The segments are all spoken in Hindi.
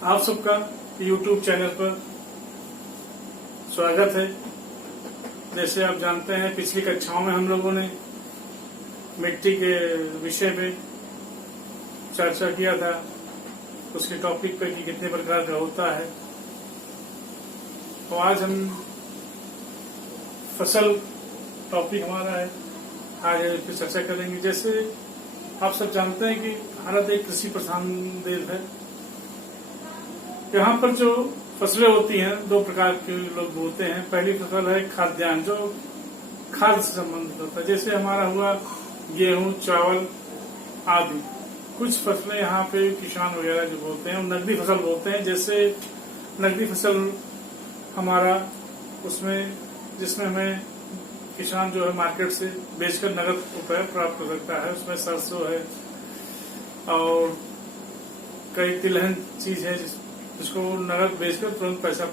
आप सबका YouTube चैनल पर स्वागत है। जैसे आप जानते हैं, पिछली कक्षाओं में हम लोगों ने मिट्टी के विषय पे चर्चा किया था, उसके टॉपिक पे कि कितने प्रकार का होता है। तो आज हम फसल टॉपिक हमारा है, आज इस पर चर्चा करेंगे। जैसे आप सब जानते हैं कि भारत एक कृषि प्रधान देश है। यहाँ पर जो फसलें होती हैं, दो प्रकार के लोग बोलते हैं। पहली फसल है खाद्यान्न, जो खाद्य से संबंधित होता है। जैसे हमारा हुआ गेहूं, चावल आदि। कुछ फसलें यहाँ पे किसान वगैरह जो बोलते हैं, नकदी फसल बोलते हैं। जैसे नकदी फसल हमारा उसमें, जिसमें हमें किसान जो है मार्केट से बेचकर नगद रुपये प्राप्त कर सकता है। उसमें सरसों है और कई तिलहन चीज है जिसको नगद बेचकर तुरंत पैसा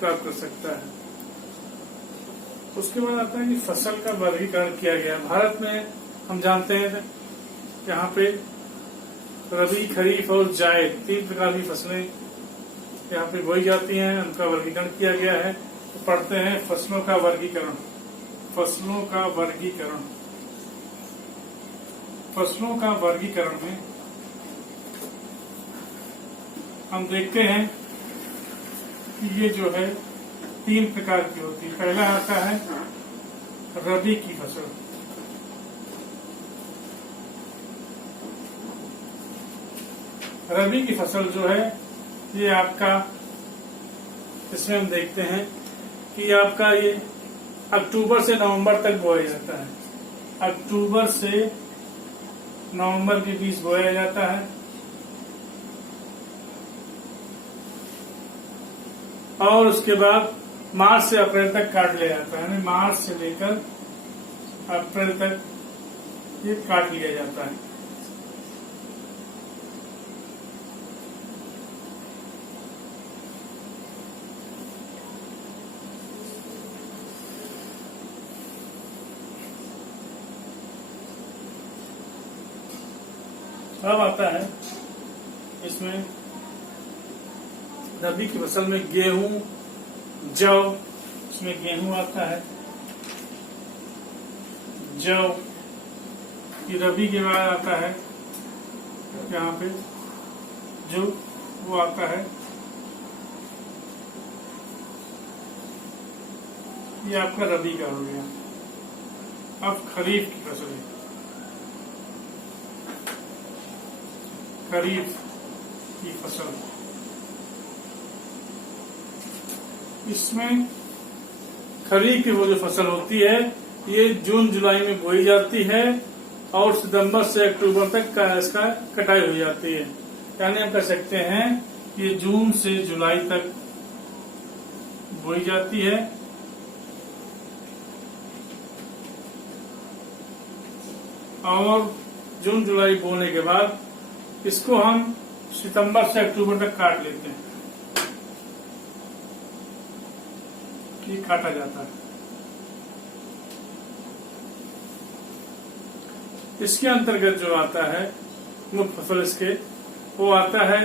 प्राप्त कर सकता है। उसके बाद आता है कि फसल का वर्गीकरण किया गया। भारत में हम जानते हैं यहाँ पे रबी, खरीफ और जायद, तीन प्रकार की फसलें यहाँ पे बोई जाती हैं। उनका वर्गीकरण किया गया है। तो पढ़ते हैं फसलों का वर्गीकरण। फसलों का वर्गीकरण, फसलों का वर्गीकरण में हम देखते हैं कि ये जो है तीन प्रकार की होती है। पहला आता है रबी की फसल। रबी की फसल जो है ये आपका, इसमें हम देखते हैं कि आपका ये अक्टूबर से नवंबर तक बोया जाता है। अक्टूबर से नवंबर के बीच बोया जाता है और उसके बाद मार्च से अप्रैल तक काट लिया जाता है। यानी मार्च से लेकर अप्रैल तक ये काट लिया जाता है। अब आता है इसमें रबी की फसल में गेहूं, जौ, इसमें गेहूं आता है, जौ की रबी के बाद आता है यहाँ पे जो वो आता है, ये आपका रबी का हो गया। अब खरीफ की फसल है। खरीफ की फसल, इसमें खरीफ की वो जो फसल होती है ये जून जुलाई में बोई जाती है और सितंबर से अक्टूबर तक इसका कटाई हो जाती है। यानी हम कह सकते हैं ये जून से जुलाई तक बोई जाती है और जून जुलाई बोने के बाद इसको हम सितंबर से अक्टूबर तक काट लेते हैं। ये काटा जाता है। इसके अंतर्गत जो आता है मुख्य फसल इसके, वो आता है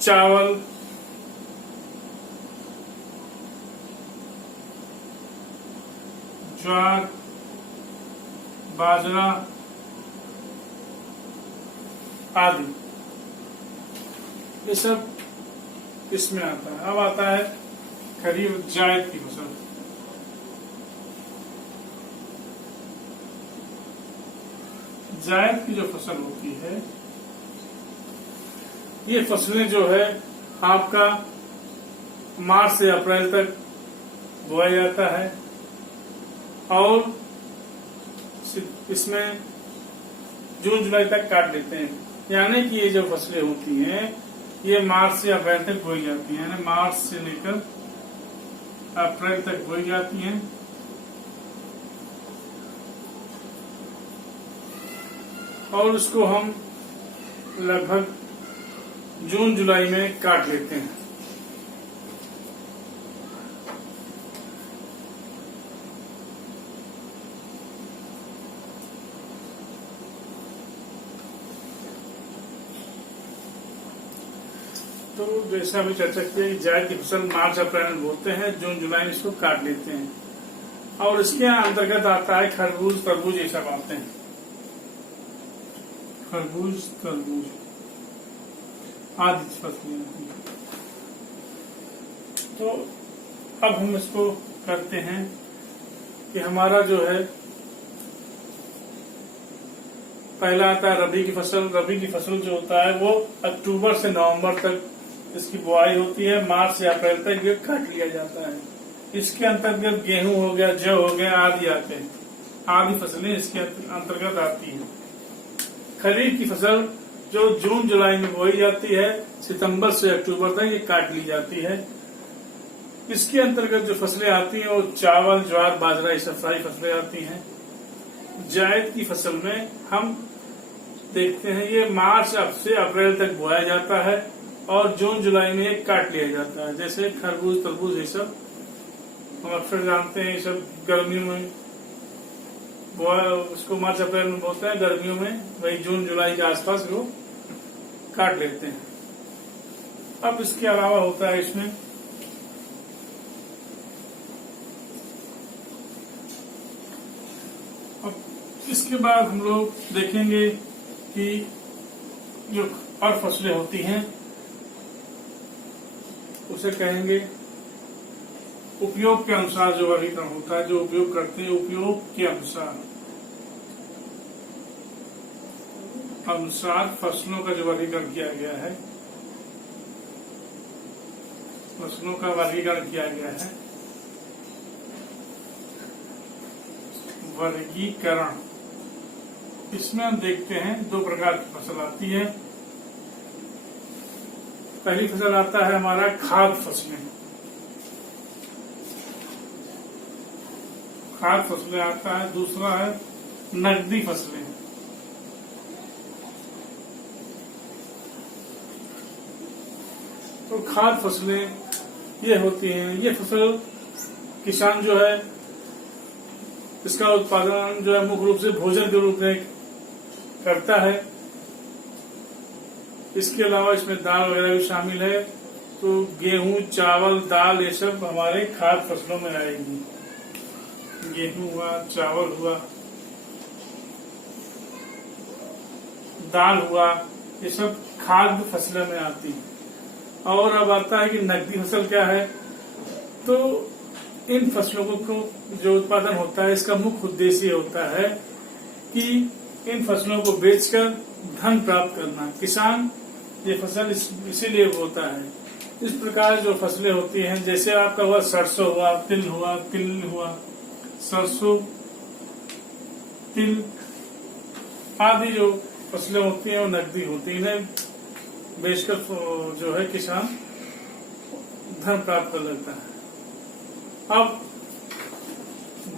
चावल, ज्वार, बाजरा आदि। ये सब इसमें आता है। अब आता है खरीफ जायद की फसल। जायद की जो फसल होती है, ये फसलें जो है आपका मार्च से अप्रैल तक बोया जाता है और इसमें जून जुलाई तक काट लेते हैं। यानी कि ये जो फसलें होती हैं ये मार्च से अप्रैल तक बोई जाती हैं। यानी मार्च से लेकर अप्रैल तक बोई जाती हैं और उसको हम लगभग जून जुलाई में काट लेते हैं। तो जैसे अभी चर्चा की है, जायद की फसल मार्च अप्रैल में बोते हैं, जून जुलाई में इसको काट लेते हैं। और इसके अंतर्गत आता है खरबूज, तरबूज, ये सब आते हैं। खरबूज, तरबूज आदि फसलें आती हैं। तो अब हम इसको करते हैं कि हमारा जो है पहला आता है रबी की फसल। रबी की फसल जो होता है वो अक्टूबर से नवंबर तक इसकी बुआई होती है, मार्च से अप्रैल तक ये काट लिया जाता है। इसके अंतर्गत गेहूं हो गया, जौ हो गया आदि आते हैं, आदि फसलें इसके अंतर्गत आती हैं। खरीफ की फसल जो जून जुलाई में बोई जाती है, सितंबर से अक्टूबर तक ये काट ली जाती है। इसके अंतर्गत जो फसलें आती हैं वो चावल, ज्वार, बाजरा, ये सब सारी फसलें आती हैं। जायद की फसल में हम देखते हैं ये मार्च से अप्रैल तक बोया जाता है और जून जुलाई में ये काट लिया जाता है। जैसे खरबूज, तरबूज, ये सब हम अक्सर जानते हैं, ये सब गर्मियों में उसको मार्च अप्रैल में बोते हैं, गर्मियों में वही जून जुलाई के आसपास वो काट लेते हैं। अब इसके अलावा होता है इसमें इसके बाद हम लोग देखेंगे कि जो और फसलें होती हैं उसे कहेंगे उपयोग के अनुसार जो वर्गीकरण होता है, जो उपयोग करते हैं उपयोग के अनुसार फसलों का जो वर्गीकरण किया गया है, फसलों का वर्गीकरण किया गया है। वर्गीकरण इसमें हम देखते हैं दो प्रकार की फसल आती है। पहली फसल आता है हमारा खाद्य फसलें। खाद्य फसलें आता है। दूसरा है नकदी फसलें। तो खाद्य फसलें ये होती हैं, ये फसल किसान जो है इसका उत्पादन जो है मुख्य रूप से भोजन के रूप में करता है। इसके अलावा इसमें दाल वगैरह भी शामिल है। तो गेहूं, चावल, दाल, ये सब हमारे खाद्य फसलों में आएगी। गेहूं हुआ, चावल हुआ, दाल हुआ, ये सब खाद्य फसलों में आती है। और अब आता है कि नकदी फसल क्या है। तो इन फसलों को जो उत्पादन होता है इसका मुख्य उद्देश्य होता है कि इन फसलों को बेचकर धन प्राप्त करना। किसान ये फसल इसीलिए होता है। इस प्रकार जो फसलें होती हैं, जैसे आपका हुआ सरसों हुआ, तिल हुआ, सरसों, तिल आदि जो फसलें होती हैं वो नकदी होती है। इन्हें बेचकर जो है किसान धन प्राप्त कर लेता है। अब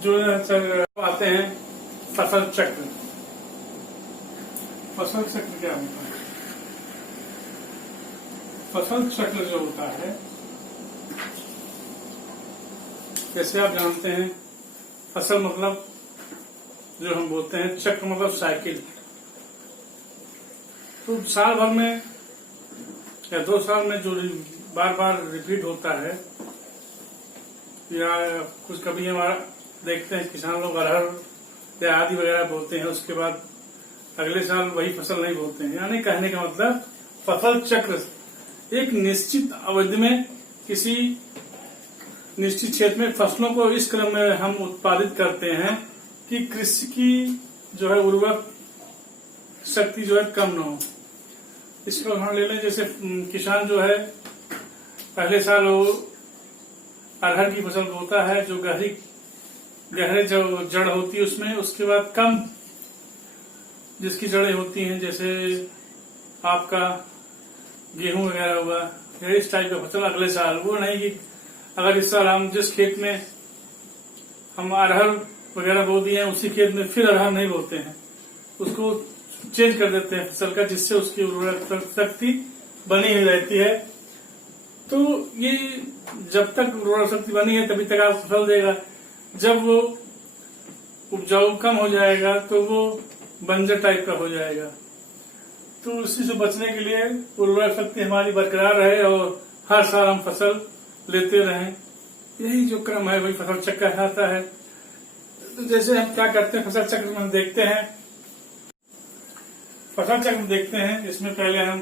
जो आते हैं फसल चक्र। फसल चक्र क्या होता है? फसल चक्र जो होता है, जैसे आप जानते हैं फसल मतलब जो हम बोलते हैं, चक्र मतलब साइकिल। तो साल भर में या 2 साल में जो बार बार रिपीट होता है, या कुछ कभी हमारा देखते हैं किसान लोग अरहर या आदि वगैरह बोते हैं, उसके बाद अगले साल वही फसल नहीं बोते हैं। यानी कहने का मतलब फसल चक्र एक निश्चित अवधि में किसी निश्चित क्षेत्र में फसलों को इस क्रम में हम उत्पादित करते हैं कि कृषि की जो है उर्वरक शक्ति जो है कम न हो। इसको उदाहरण ले लें, जैसे किसान जो है पहले साल वो अरहर की फसल बोता है, जो गहरे जो जड़ होती है उसमें, उसके बाद कम जिसकी जड़ें होती हैं, जैसे आपका गेहूं वगैरह हुआ, इस टाइप का फसल अगले साल। वो नहीं कि अगर इस साल हम जिस खेत में हम अरहर वगैरह बो दिए हैं उसी खेत में फिर अरहर नहीं बोते हैं, उसको चेंज कर देते हैं फसल का, जिससे उसकी उर्वरक शक्ति बनी ही रहती है। तो ये जब तक उर्वरक शक्ति बनी है तभी तक आपको फल देगा। जब वो उपजाऊ कम हो जाएगा तो वो बंजर टाइप का हो जाएगा। तो इसी से बचने के लिए उर्वरक शक्ति हमारी बरकरार रहे और हर साल हम फसल लेते रहें, यही जो क्रम है वही फसल चक्र कहलाता है। तो जैसे हम क्या करते हैं फसल चक्र में हम देखते हैं, फसल चक्र में देखते हैं, इसमें पहले हम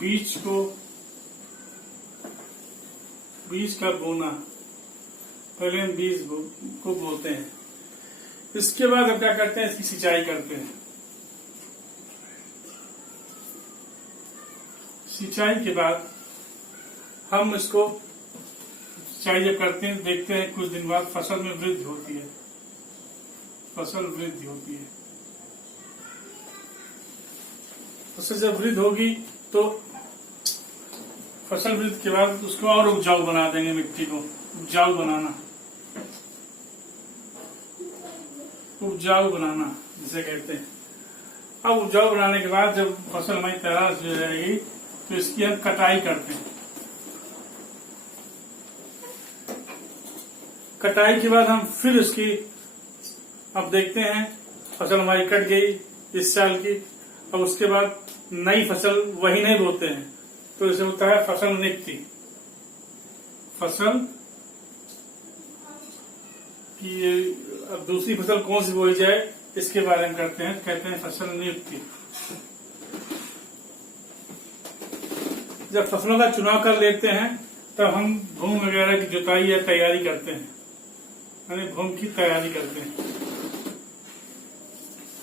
बीज का बोना, पहले हम बीज को बोते हैं। इसके बाद हम क्या करते हैं, इसकी सिंचाई करते हैं। सिंचाई के बाद हम इसको सिंचाई जब करते हैं, देखते हैं कुछ दिन बाद फसल में वृद्धि होती है, फसल वृद्धि होती है। फसल जब वृद्धि होगी तो फसल वृद्धि के बाद उसको और उपजाऊ बना देंगे, मिट्टी को उपजाऊ बनाना, उपजाऊ बनाना जिसे कहते हैं। अब उपजाऊ बनाने के बाद जब फसल हमारी तैयार हो जाएगी तो इसकी हम कटाई करते हैं। कटाई के बाद हम फिर इसकी अब देखते हैं फसल हमारी कट गई इस साल की, अब उसके बाद नई फसल वही नहीं बोते हैं, तो इसे होता है फसल नियुक्ति। फसल की अब दूसरी फसल कौन सी बोई जाए इसके बारे में करते हैं, कहते हैं फसल नियुक्ति। जब फसलों का चुनाव कर लेते हैं तब हम भूमि वगैरह की जुताई या तैयारी करते हैं, यानी भूमि की तैयारी करते हैं।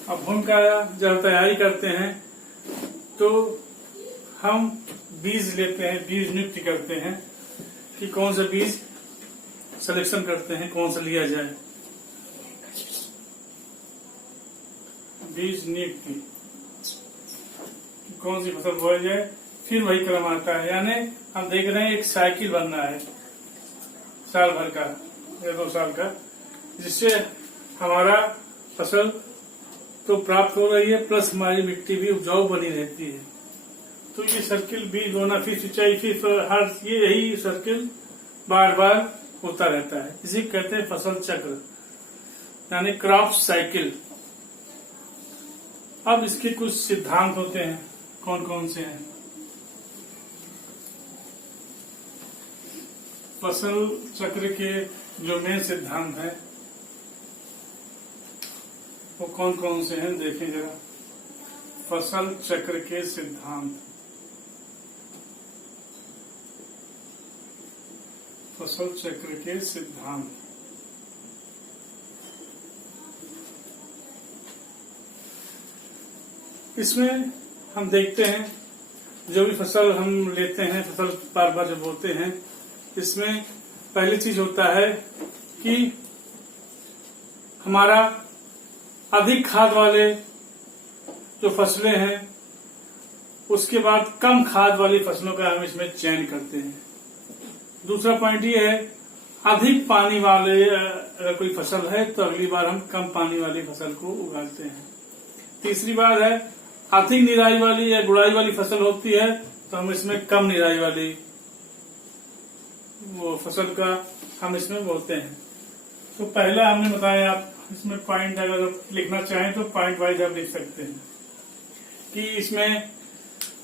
अब भूमि का जब तैयारी करते हैं तो हम बीज लेते हैं, बीज नियुक्ति करते हैं कि कौन सा बीज सिलेक्शन करते हैं, कौन सा लिया जाए, बीज नियुक्ति कौन सी फसल बोई जाए। फिर वही क्रम आता है, यानी हम देख रहे हैं एक साइकिल बन रहा है साल भर का या 2 साल का, जिससे हमारा फसल तो प्राप्त हो रही है प्लस हमारी मिट्टी भी उपजाऊ बनी रहती है। तो ये सर्किल बीज बोना, फिर सिंचाई, फिर हर यही सर्किल बार बार होता रहता है। इसी कहते हैं फसल चक्र, यानी क्रॉप साइकिल। अब इसके कुछ सिद्धांत होते हैं, कौन कौन से हैं। फसल चक्र के जो मेन सिद्धांत हैं वो कौन कौन से हैं, देखें जरा। फसल चक्र के सिद्धांत, फसल चक्र के सिद्धांत। इसमें हम देखते हैं जो भी फसल हम लेते हैं, फसल बार बार जब बोते हैं, इसमें पहली चीज होता है कि हमारा अधिक खाद वाले जो फसलें हैं उसके बाद कम खाद वाली फसलों का हम इसमें चयन करते हैं। दूसरा पॉइंट ये है, अधिक पानी वाले अगर कोई फसल है तो अगली बार हम कम पानी वाली फसल को उगाते हैं। तीसरी बात है, अधिक निराई वाली या गुड़ाई वाली फसल होती है तो हम इसमें कम निराई वाली वो फसल का हम इसमें बोलते हैं। तो पहला हमने बताया, आप इसमें पॉइंट अगर लिखना चाहें तो पॉइंट वाइज आप लिख सकते हैं कि इसमें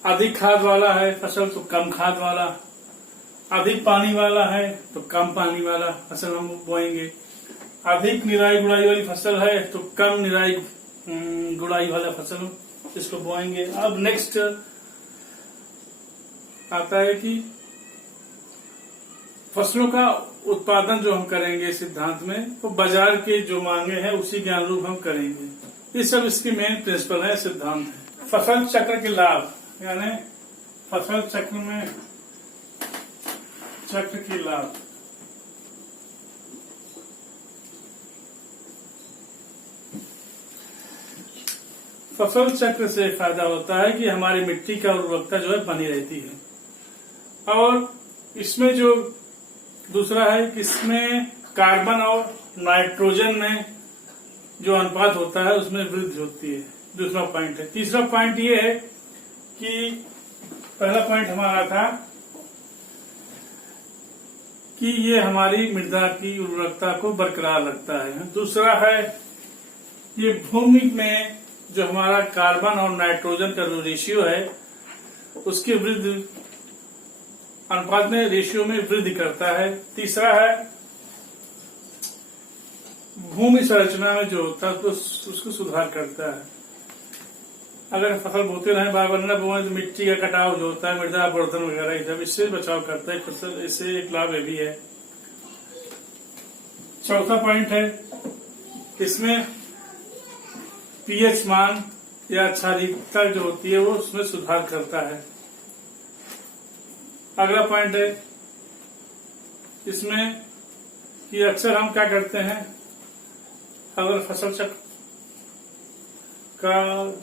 अधिक खाद वाला है फसल तो कम खाद वाला, अधिक पानी वाला है तो कम पानी वाला फसल हम बोएंगे, अधिक निराई गुड़ाई वाली फसल है तो कम निराई गुड़ाई वाला फसल इसको बोएंगे। अब नेक्स्ट आता है कि फसलों का उत्पादन जो हम करेंगे सिद्धांत में, तो बाजार के जो मांगे हैं उसी के अनुरूप हम करेंगे। ये सब इसके मेन प्रिंसिपल है, सिद्धांत है। फसल चक्र के लाभ, यानी फसल चक्र में चक्र के लाभ। फसल चक्र से फायदा होता है कि हमारी मिट्टी का उर्वरकता जो है बनी रहती है, और इसमें जो दूसरा है कि इसमें कार्बन और नाइट्रोजन में जो अनुपात होता है उसमें वृद्धि होती है। दूसरा पॉइंट है। तीसरा पॉइंट ये है कि पहला पॉइंट हमारा था कि ये हमारी मृदा की उर्वरकता को बरकरार रखता है। दूसरा है ये भूमि में जो हमारा कार्बन और नाइट्रोजन का जो रेशियो है उसकी वृद्धि अनुपात में रेशियो में वृद्धि करता है। तीसरा है भूमि संरचना में जो होता है तो उसको सुधार करता है। अगर फसल बोते रहे बार बार न बोए तो मिट्टी का कटाव जो होता है, मृदा अपवर्तन वगैरह ये सब इससे बचाव करता है फसल। इससे एक लाभ ये भी है। चौथा पॉइंट है इसमें पीएच मान या क्षारीयता जो होती है वो उसमें सुधार करता है। अगला पॉइंट है इसमें कि अक्सर हम क्या करते हैं, अगर फसल चक्र का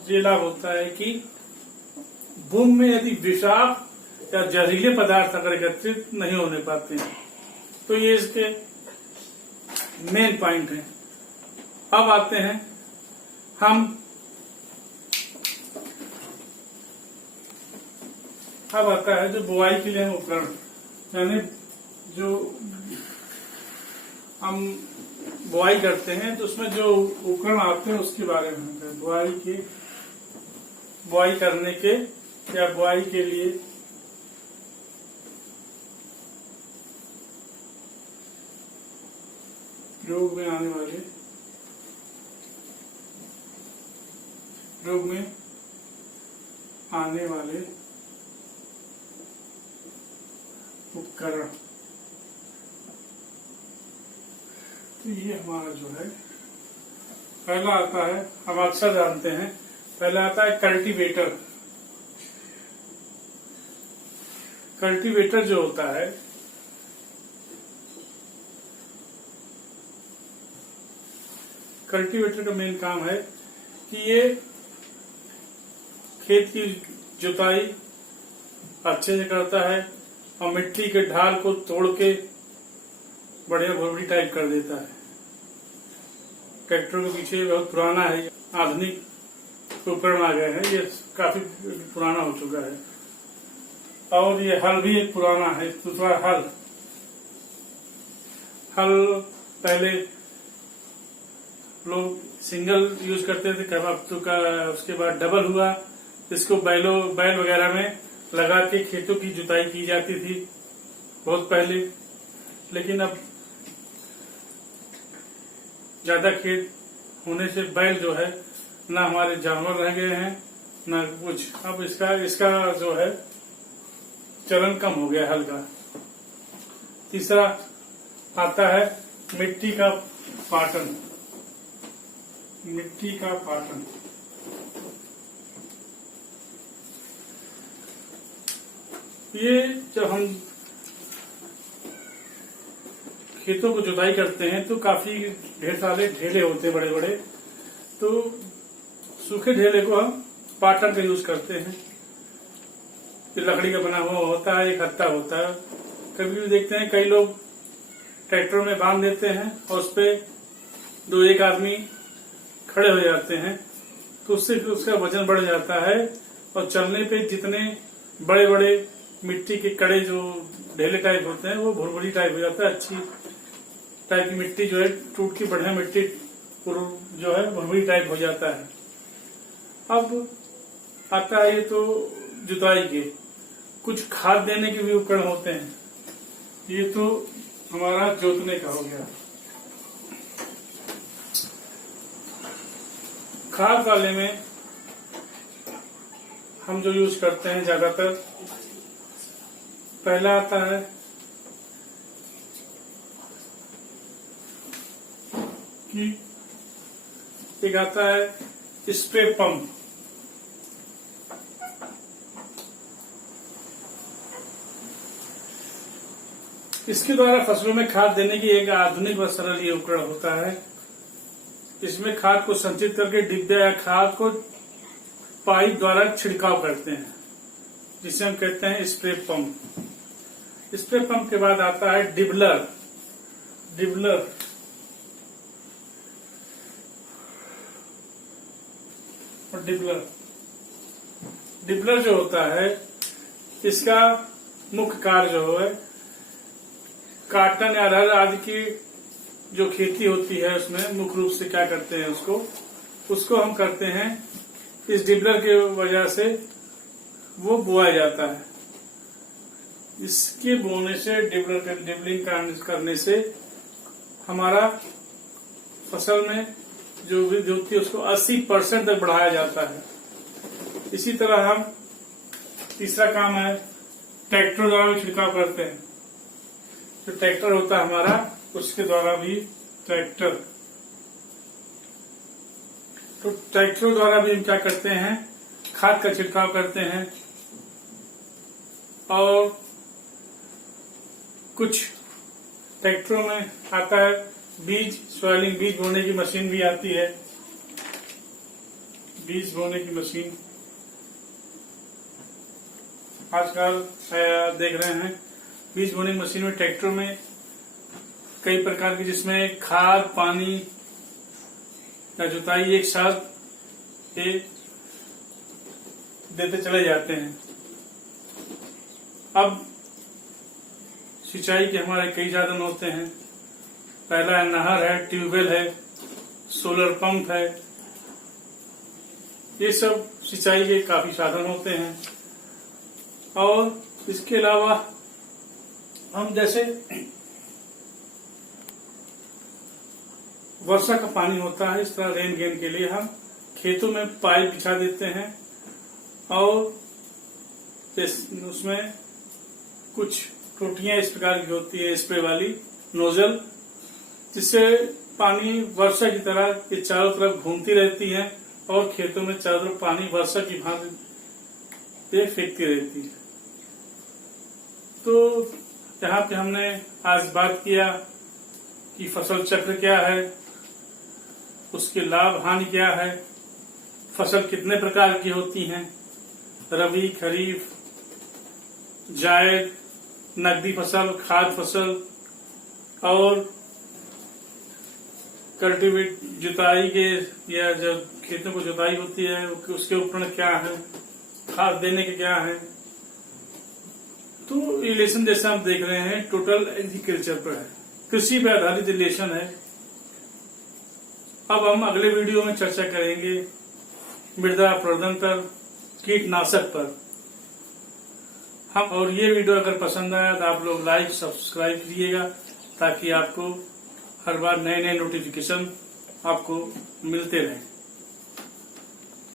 ये लाभ होता है कि भूमि में यदि विषाक्त या जहरीले पदार्थ अगर एकत्रित नहीं होने पाते हैं तो ये इसके मेन पॉइंट है। अब आते हैं अब आता है जो बुआई के लिए हम उपकरण, यानी जो हम बुआई करते हैं तो उसमें जो उपकरण आते हैं उसके बारे में बुआई करने के या बुआई के लिए प्रयोग में आने वाले उपकरण। तो ये हमारा जो है पहला आता है, हम अक्सर जानते हैं, पहला आता है कल्टीवेटर। कल्टीवेटर जो होता है कल्टीवेटर का मेन काम है कि ये खेत की जुताई अच्छे से करता है और मिट्टी के ढाल को तोड़ के बढ़िया भुरभुरी टाइप कर देता है। ट्रैक्टर के पीछे बहुत पुराना है, आधुनिक उपकरण आ गए हैं, ये काफी पुराना हो चुका है। और ये हल भी एक पुराना है। दूसरा हल पहले लोग सिंगल यूज करते थे, अब का उसके बाद डबल हुआ, इसको बैल वगैरह में लगा के खेतों की जुताई की जाती थी बहुत पहले। लेकिन अब ज्यादा खेत होने से बैल जो है ना हमारे जानवर रह गए हैं ना कुछ, अब इसका जो है चलन कम हो गया हल का। तीसरा आता है मिट्टी का पाटन। ये जब हम खेतों को जुताई करते हैं तो काफी ढेर सारे ढेले होते हैं बड़े बड़े, तो सूखे ढेले को हम पाटन का यूज करते हैं। ये लकड़ी का बना हुआ होता है, एक हत्था होता है। कभी भी देखते हैं कई लोग ट्रैक्टर में बांध देते हैं और उस पे एक आदमी खड़े हो जाते हैं, तो उससे फिर उसका वजन बढ़ जाता है और चलने पे जितने बड़े बड़े मिट्टी के कड़े जो ढेले टाइप होते हैं वो भुरभुरी टाइप हो जाता है। अच्छी टाइप की मिट्टी जो है टूट की बढ़िया मिट्टी जो है भुरभुरी टाइप हो जाता है। अब आता है ये तो जुताई के, कुछ खाद देने के भी उपकरण होते हैं। ये तो हमारा जोतने का हो गया। खाद वाले में हम जो यूज करते हैं ज्यादातर, पहला आता है कि एक आता है स्प्रे पंप। इसके द्वारा फसलों में खाद देने की एक आधुनिक व सरल ये उपकरण होता है। इसमें खाद को संचित करके डिब्बे या खाद को पाइप द्वारा छिड़काव करते हैं, जिसे हम कहते हैं स्प्रे पंप। स्प्रे पंप के बाद आता है डिबलर। डिबलर जो होता है इसका मुख्य कार्य जो है काटन या अरहर आदि की जो खेती होती है उसमें मुख्य रूप से क्या करते हैं, उसको उसको हम करते हैं इस डिबलर के वजह से वो बोया जाता है। इसके बोने से डिबलिंग करने से हमारा फसल में जो वृद्धि होती है उसको 80% तक बढ़ाया जाता है। इसी तरह हम तीसरा काम है ट्रैक्टर द्वारा भी छिड़काव करते हैं। जो ट्रैक्टर होता है हमारा उसके द्वारा भी ट्रैक्टर द्वारा भी हम क्या करते हैं, खाद का छिड़काव करते हैं। और कुछ ट्रैक्टरों में आता है सॉइलिंग बीज बोने की मशीन भी आती है। बीज बोने की मशीन आजकल देख रहे हैं। बीज बोने की मशीन में ट्रैक्टरों में कई प्रकार की, जिसमें खाद पानी या जुताई एक साथ देते चले जाते हैं। अब सिंचाई के हमारे कई साधन होते हैं। पहला है नहर है, ट्यूबवेल है, सोलर पंप है। ये सब सिंचाई के काफी साधन होते हैं। और इसके अलावा हम जैसे वर्षा का पानी होता है, इस तरह रेन गेन के लिए हम खेतों में पाइप बिछा देते हैं और उसमें कुछ टोटियां इस प्रकार की होती है, स्प्रे वाली नोजल, जिससे पानी वर्षा की तरह ये चारों तरफ घूमती रहती है और खेतों में चारों तरफ पानी वर्षा की भांति फेंकती रहती है। तो यहाँ पे हमने आज बात किया कि फसल चक्र क्या है, उसके लाभ हानि क्या है, फसल कितने प्रकार की होती हैं, रबी, खरीफ, जायद, नकदी फसल, खाद फसल और कल्टीवेट जुताई के या जब खेतों को जुताई होती है उसके उपकरण क्या है, खाद देने के क्या है। तो रिलेशन जैसा हम देख रहे हैं टोटल एग्रीकल्चर पर है, कृषि पर आधारित रिलेशन है। अब हम अगले वीडियो में चर्चा करेंगे मृदा प्रवर्धन पर, कीटनाशक पर। हम और ये वीडियो अगर पसंद आया तो आप लोग लाइक सब्सक्राइब कीजिएगा ताकि आपको हर बार नए नए नोटिफिकेशन आपको मिलते रहें।